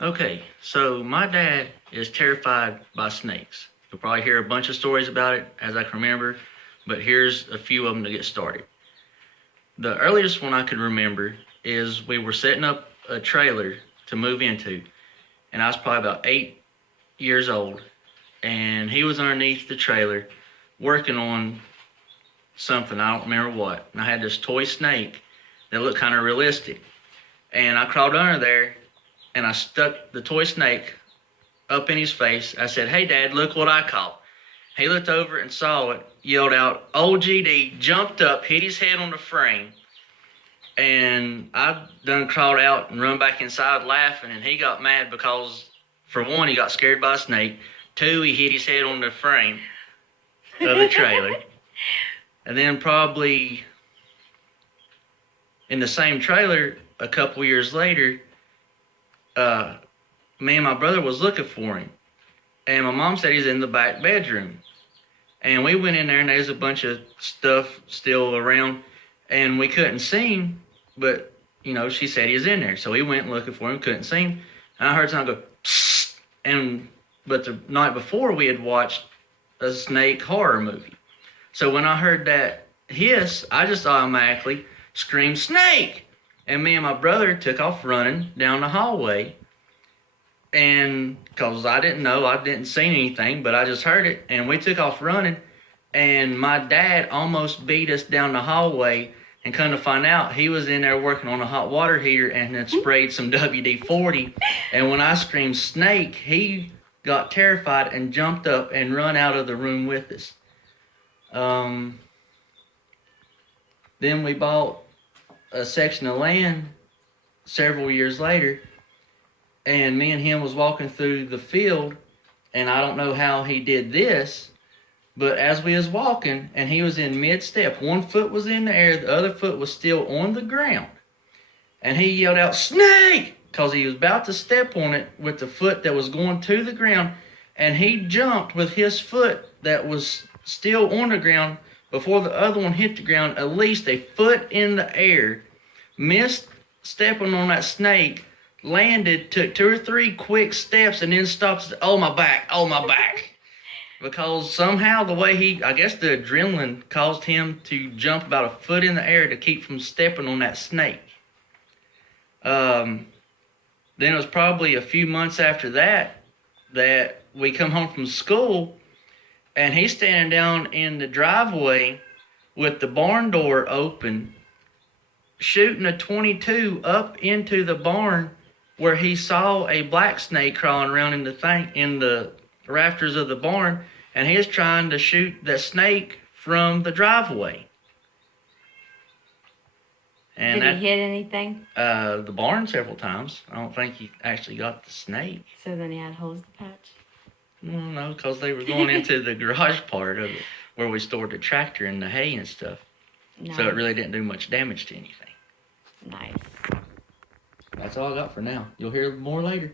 Okay, so my dad is terrified by snakes. You'll probably hear a bunch of stories about it as I can remember, but here's a few of them to get started. The earliest one I could remember is we were setting up a trailer to move into, and I was probably about 8 years old, and he was underneath the trailer working on something, I don't remember what, and I had this toy snake that looked kind of realistic, and I crawled under there and I stuck the toy snake up in his face. I said, "Hey, Dad, look what I caught." He looked over and saw it, yelled out, "Old GD," jumped up, hit his head on the frame, and I done crawled out and run back inside laughing, and he got mad because, for one, he got scared by a snake. Two, he hit his head on the frame of the trailer. And then probably in the same trailer a couple years later, me and my brother was looking for him, and my mom said he's in the back bedroom. And we went in there, and there's a bunch of stuff still around, and we couldn't see him, but, she said he was in there. So we went looking for him, couldn't see him, and I heard something go, psst, but the night before we had watched a snake horror movie. So when I heard that hiss, I just automatically screamed, "Snake!" And me and my brother took off running down the hallway. And because I didn't know, I didn't see anything, but I just heard it. And we took off running. And my dad almost beat us down the hallway. And come to find out, he was in there working on a hot water heater and had sprayed some WD-40. And when I screamed "snake," he got terrified and jumped up and run out of the room with us. Then we bought a section of land several years later, and me and him was walking through the field, and I don't know how he did this, but as we was walking, and he was in mid-step, one foot was in the air, the other foot was still on the ground, and he yelled out, "Snake!" because he was about to step on it with the foot that was going to the ground, and he jumped with his foot that was still on the ground before the other one hit the ground, at least a foot in the air, missed stepping on that snake, landed, took 2 or 3 quick steps, and then stopped. "Oh, my back, oh, my back." Because somehow the way I guess the adrenaline caused him to jump about a foot in the air to keep from stepping on that snake. Then it was probably a few months after that we come home from school, and he's standing down in the driveway with the barn door open, shooting a .22 up into the barn where he saw a black snake crawling around in the rafters of the barn, and he was trying to shoot the snake from the driveway. And Did he hit anything? The barn several times. I don't think he actually got the snake. So then he had holes to patch? No, because they were going into the garage part of it where we stored the tractor and the hay and stuff. Nice. So it really didn't do much damage to anything. Nice. That's all I got for now. You'll hear more later.